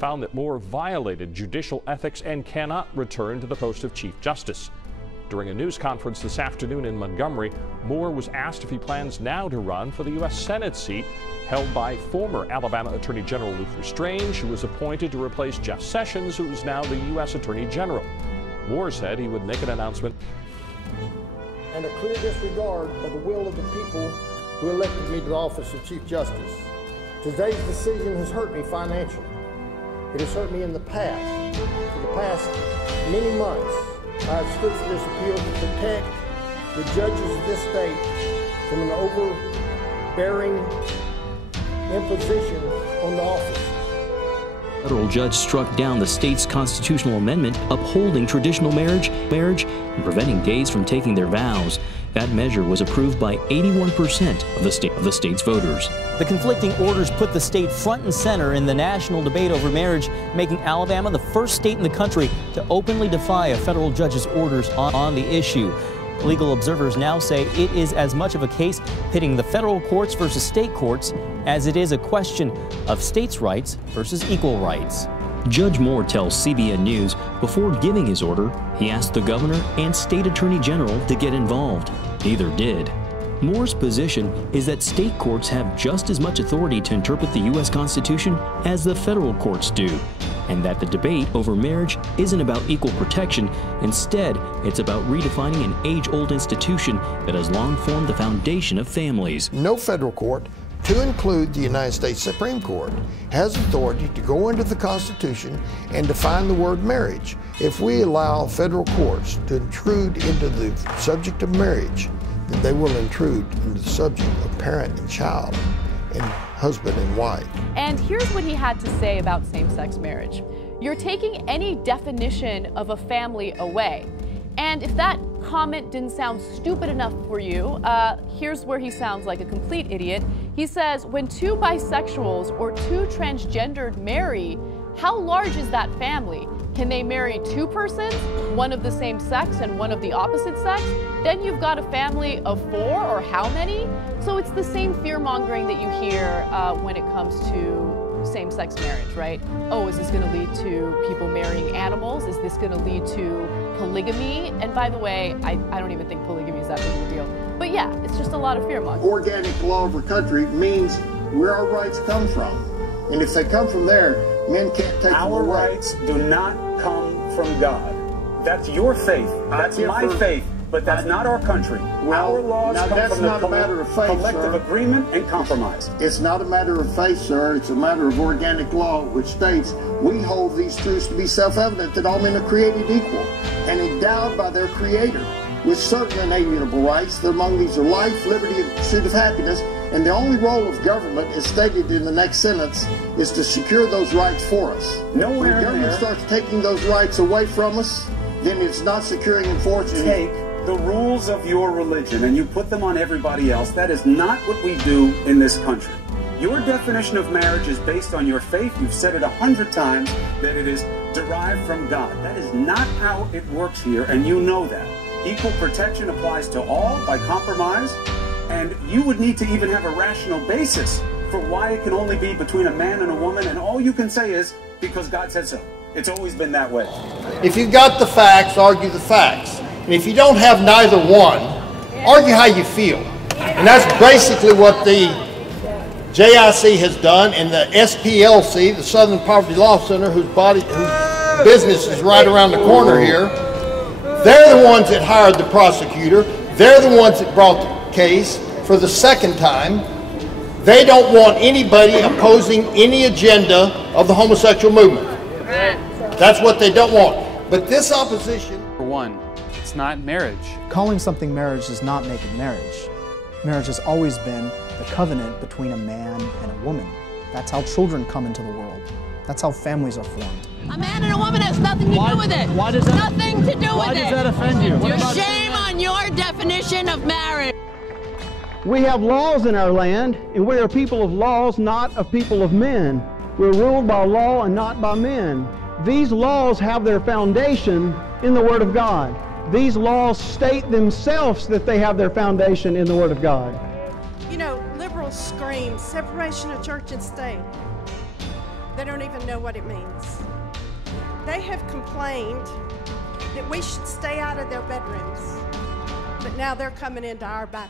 found that Moore violated judicial ethics and cannot return to the post of Chief Justice. During a news conference this afternoon in Montgomery, Moore was asked if he plans now to run for the U.S. Senate seat held by former Alabama Attorney General Luther Strange, who was appointed to replace Jeff Sessions, who is now the U.S. Attorney General. Moore said he would make an announcement. And a clear disregard of the will of the people who elected me to the office of Chief Justice. Today's decision has hurt me financially. It has hurt me in the past. For the past many months, I have stood for this appeal to protect the judges of this state from an overbearing imposition on the office. A federal judge struck down the state's constitutional amendment upholding traditional marriage and preventing gays from taking their vows. That measure was approved by 81% of the state's voters. The conflicting orders put the state front and center in the national debate over marriage, making Alabama the first state in the country to openly defy a federal judge's orders on the issue. Legal observers now say it is as much of a case pitting the federal courts versus state courts as it is a question of states' rights versus equal rights. Judge Moore tells CBN News before giving his order, he asked the governor and state attorney general to get involved. Neither did. Moore's position is that state courts have just as much authority to interpret the U.S. Constitution as the federal courts do, and that the debate over marriage isn't about equal protection. Instead, it's about redefining an age-old institution that has long formed the foundation of families. No federal court, to include the United States Supreme Court, has authority to go into the Constitution and define the word marriage. If we allow federal courts to intrude into the subject of marriage, then they will intrude into the subject of parent and child and husband and wife. And here's what he had to say about same-sex marriage. You're taking any definition of a family away. And if that comment didn't sound stupid enough for you, here's where he sounds like a complete idiot. He says, when two bisexuals or two transgendered marry, how large is that family? Can they marry two persons, one of the same sex and one of the opposite sex? Then you've got a family of four, or how many? So it's the same fear-mongering that you hear when it comes to same-sex marriage, right? Oh, is this going to lead to people marrying animals? Is this going to lead to polygamy? And by the way, I don't even think polygamy is that big of a deal. But yeah, it's just a lot of fear-mongering. Organic law of our country means where our rights come from. And if they come from there, men can't take them away. Our rights do not come from God. That's your faith. That's my faith. But that's not our country. Well, our laws now come that's from not the a matter of faith, collective sir. agreement and compromise. It's not a matter of faith, sir. It's a matter of organic law, which states we hold these truths to be self-evident, that all men are created equal and endowed by their Creator with certain inalienable rights. That among these are life, liberty, and pursuit of happiness. And the only role of government, as stated in the next sentence, is to secure those rights for us. Nowhere when government starts taking those rights away from us, then it's not securing and enforcing. Take the rules of your religion and you put them on everybody else. That is not what we do in this country. Your definition of marriage is based on your faith. You've said it 100 times that it is derived from God. That is not how it works here, and you know that. Equal protection applies to all by compromise, and you would need to even have a rational basis for why it can only be between a man and a woman, and all you can say is, because God said so. It's always been that way. If you've got the facts, argue the facts. And if you don't have neither one, argue how you feel. And that's basically what the JIC has done, and the SPLC, the Southern Poverty Law Center, whose business is right around the corner here. They're the ones that hired the prosecutor. They're the ones that brought the case for the second time. They don't want anybody opposing any agenda of the homosexual movement. That's what they don't want. But this opposition... For one, it's not marriage. Calling something marriage does not make it marriage. Marriage has always been the covenant between a man and a woman. That's how children come into the world. That's how families are formed. A man and a woman has nothing to do with it. Why does that, nothing to do with it. Why does that offend you? Shame on your definition of marriage. We have laws in our land, and we are people of laws, not a people of men. We're ruled by law and not by men. These laws have their foundation in the Word of God. These laws state themselves that they have their foundation in the Word of God. You know, liberals scream separation of church and state. They don't even know what it means. They have complained that we should stay out of their bedrooms, but now they're coming into our back